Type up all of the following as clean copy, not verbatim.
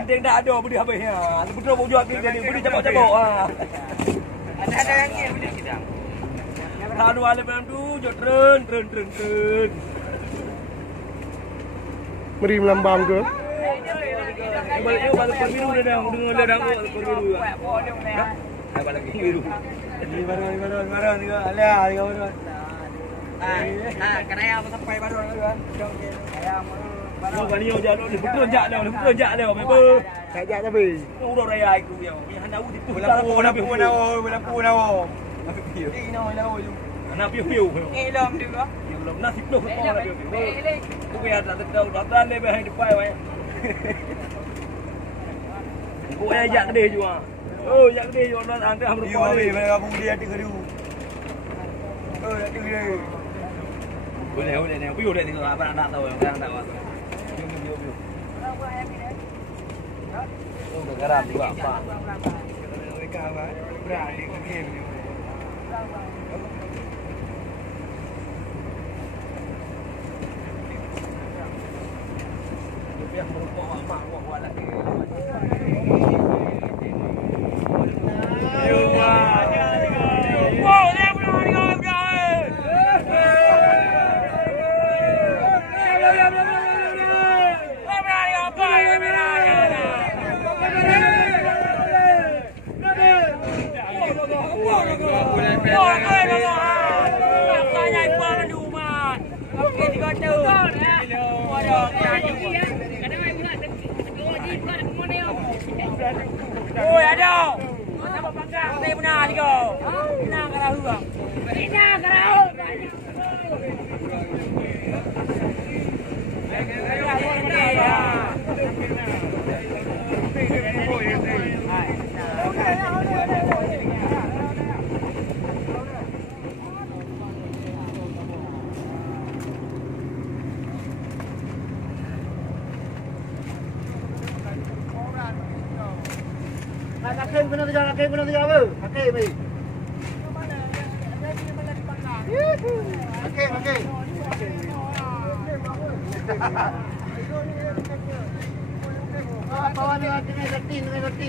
Penting tak ada budi habisnya. Betul mau jual dia ni budi cabok-cabok ah. Ada yang ni budi kita. Lalu ada dalam tu jod tren. Meri melambang ke? Balik ni balik biru dia dah dengar dia dah biru. Hai balik biru. Ni baru ni alah ni baru. Kerana apa sampai baru kan. Baru kali ni jalan ni betul jak dah member. Sajak tapi. Udah raya aku dia. Yang hendak itu Lampu nawo. Anak piu-piu. Ilom juga. Belum nasib tu kau nak piu-piu. Bukan ada tahu dah le behind the fire weh. Kau ajak dia juga. Oh, jak dia juga nak angkat hampa. Piu habis mereka pun dia ada kedu. Oh, ada dia. Boleh ni. Piu dia tengok apa nak tahu orang tak tahu. Piu. Oh, garam juga apa. Mereka apa? Berani mungkin. Dia merupok mak buat lagi. Oi, ada. Mana panggang saya benar ni kau. Benar kalau bang. Benar kalau. Kakek benar tiga apa? Kakek ni. Kakek. Bawa ni dengan roti.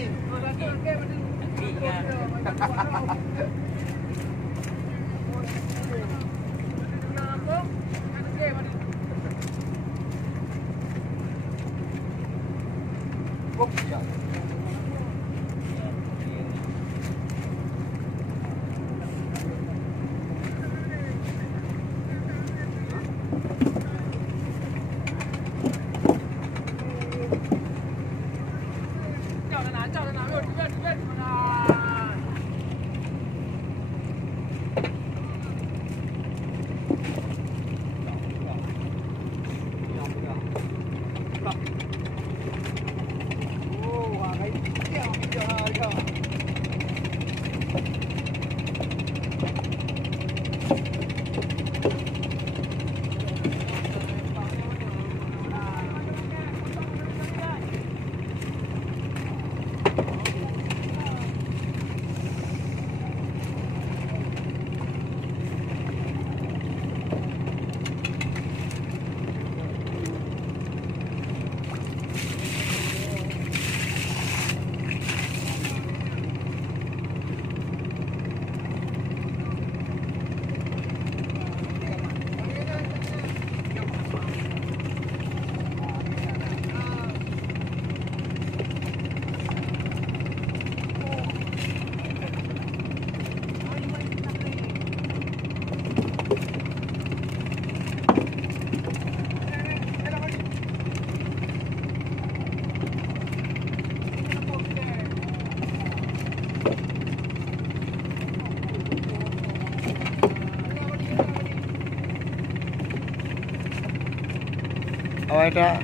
Oh ada.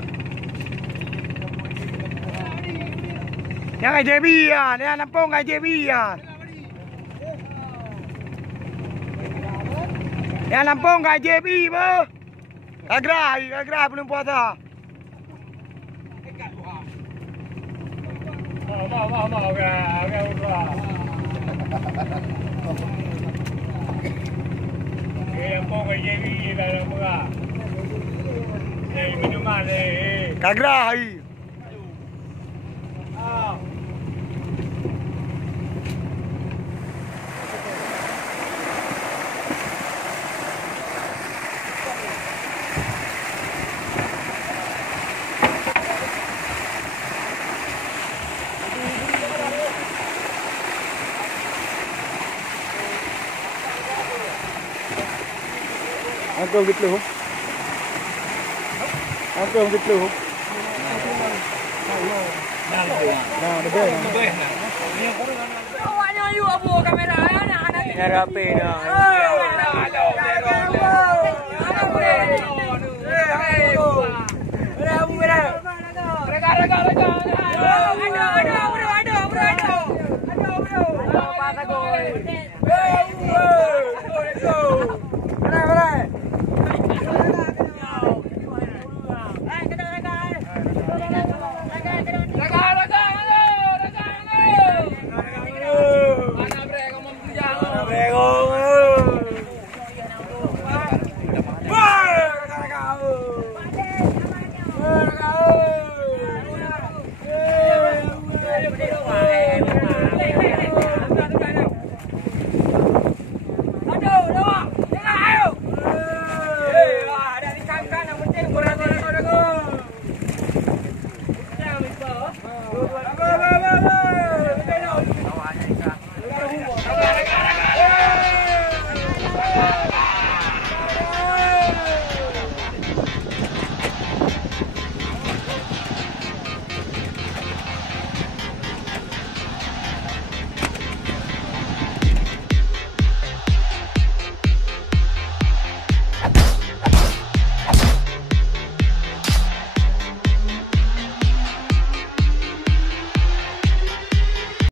Yang JB ya, yang nampung JB ya. Yang nampung JB ba. Agrah belum puasa. Mau yang pong JB dalam murah. Minuman kagrah ai. Aku gitu. Aku gitu. Nah, betul. Awaknya you abu kamera anak-anak. Rapi dah. Ada.